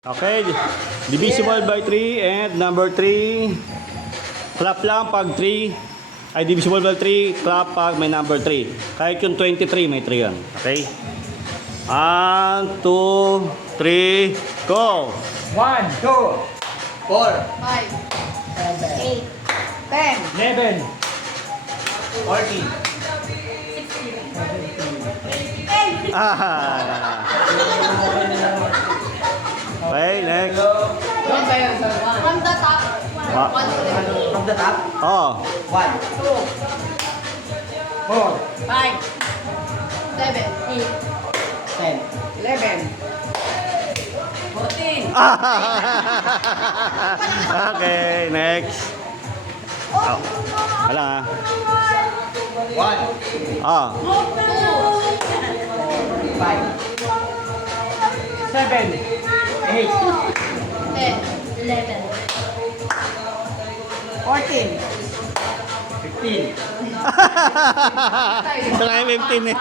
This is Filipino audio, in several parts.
Okay, divisible by 3 and number 3. Clap lang pag 3 ay divisible by 3, clap pag may number 3. Kahit yung 23 may 3 yan. Okay? 1, 2, 3, go! 1, 2, 4, 5, 8, 10, 11, 14, 16, Ah. Okay, next. Doon tayo sa from the top, Ah. 1 to from the top. Oh. 1, 2, 4, 5, 7, 8, 10, 11, 14. Okay, next. Oh. Wala 1, ah. 5, 7, 8, 10, 11, 14, 15, Ito na yung 15 eh.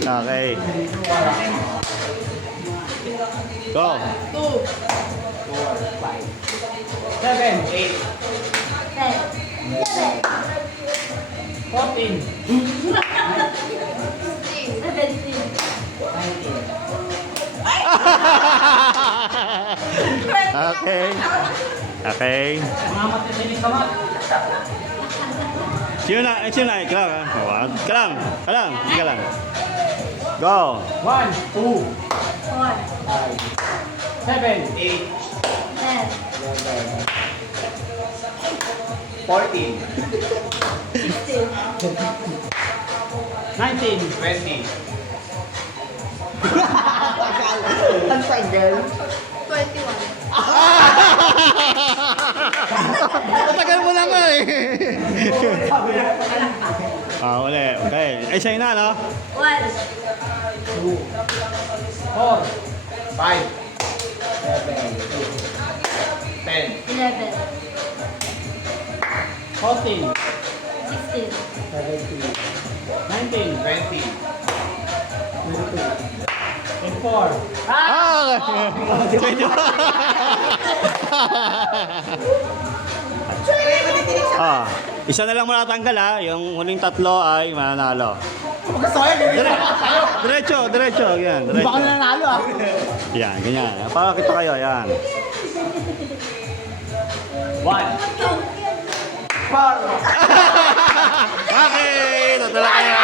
Okay. Go. 2, 7, 8, 10, 14, 16, 17, 19, Okay. Okay. mga matitinig ka mat. Sino na? Sino na? Kalang. Kalang. Kalang. Kalang. Go. 1, 2, 4, 7, 8, 10, 14, 16, 19, 20. Ang tagal. 21. Matagal mo lang eh. Uli. Okay. Ay, sa'yo na, no? 1, 2, 4, 5, 7, 10, 11, 14, 16, 17, 19, 20, 22, and 4. Ah! Ah, isa na lang matatanggal ha. Yung huling tatlo ay mananalo. Gusto ko yan, Diretso, diretso. Yan, Hindi ba ako diretso. nanalo ah? Yan, ganyan. Pakakita kayo, yan. 1, 4, Okay, tatala kayo.